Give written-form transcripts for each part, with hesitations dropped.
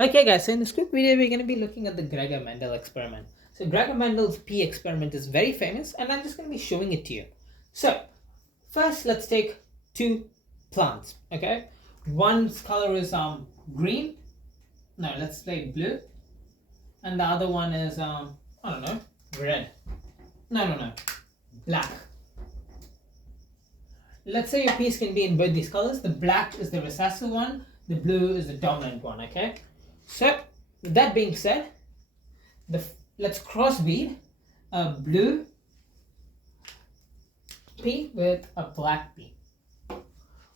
Okay guys, so in this quick video we're going to be looking at the Gregor Mendel experiment. So Gregor Mendel's P experiment is very famous and I'm just going to be showing it to you. So first let's take two plants, okay? One's color is green, no, let's say blue, and the other one is I don't know, red. No, black. Let's say your piece can be in both these colors. The black is the recessive one, the blue is the dominant one, okay? So with that being said, let's crossbreed a blue pea with a black pea.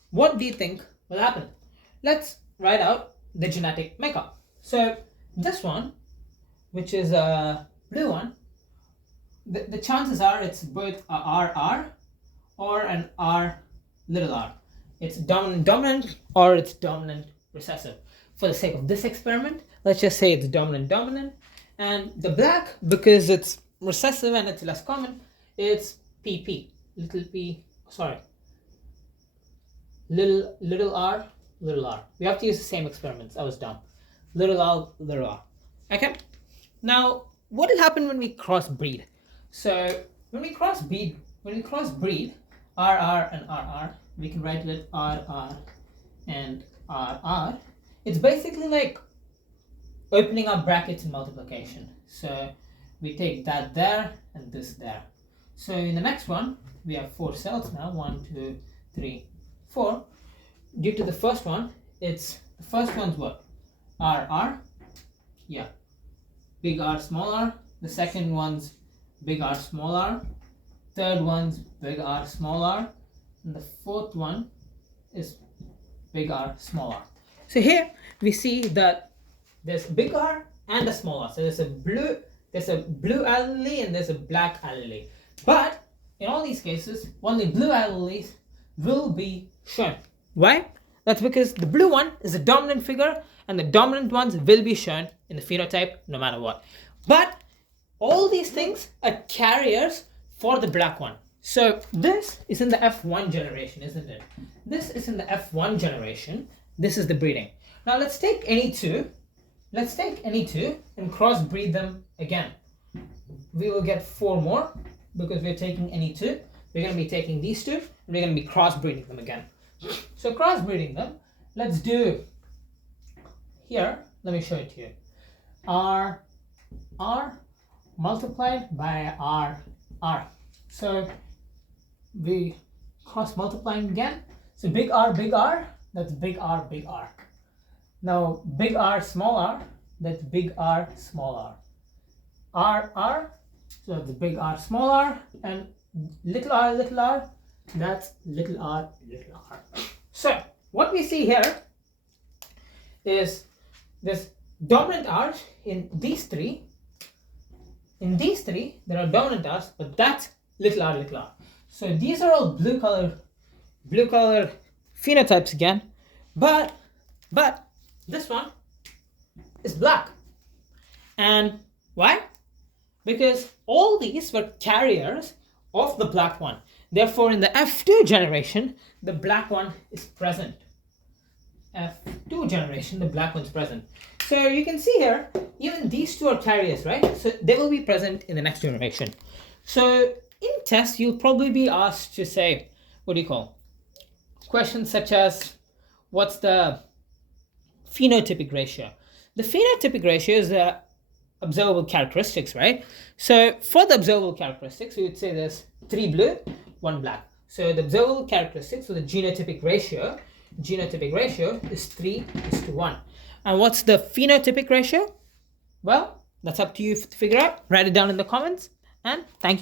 What do you think will happen? Let's write out the genetic makeup. So this one, which is a blue one, the chances are it's both a RR or an R little r. It's dominant or it's dominant recessive. For the sake of this experiment, let's just say it's dominant, and the black, because it's recessive and it's less common, it's PP, little r. We have to use the same experiments. I was dumb. Little r. Okay. Now, what will happen when we crossbreed? So when we crossbreed RR and RR, we can write it RR and RR. It's basically like opening up brackets in multiplication. So we take that there and this there. So in the next one, we have 4 cells now. 1, 2, 3, 4. Due to the first one, the first one's what? RR. Yeah. Big R, small r. The second one's big R, small r. Third one's big R, small r. And the fourth one is big R, small r. So here we see that there's a big R and a small r. So there's a blue allele and there's a black allele. But in all these cases, only blue alleles will be shown. Why? That's because the blue one is the dominant figure and the dominant ones will be shown in the phenotype no matter what. But all these things are carriers for the black one. So this is in the F1 generation, isn't it? This is in the F1 generation. This is the breeding. Now let's take any two. Let's take any two and crossbreed them again. We will get 4 more because we're taking any two. We're going to be taking these two and we're going to be crossbreeding them again. So crossbreeding them, let's do here. Let me show it to you. R multiplied by R. So we cross multiplying again. So big R, that's big R. Now big R, small r, that's big R, small r. R, so that's big R, small r, and little r, that's little r. So what we see here is this dominant R in these three. In these three, there are dominant R's, but that's little r. So these are all blue color phenotypes again, but this one is black. And why? Because all these were carriers of the black one. Therefore, in the F2 generation, the black one is present. F2 generation, the black one's present. So you can see here, even these two are carriers, right? So they will be present in the next generation. So in tests, you'll probably be asked to say, questions such as, what's the phenotypic ratio? The phenotypic ratio is the observable characteristics, right? So for the observable characteristics, we would say there's 3 blue, 1 black. So the observable characteristics, so the genotypic ratio is 3:1. And what's the phenotypic ratio? Well, that's up to you to figure out. Write it down in the comments, and thank you for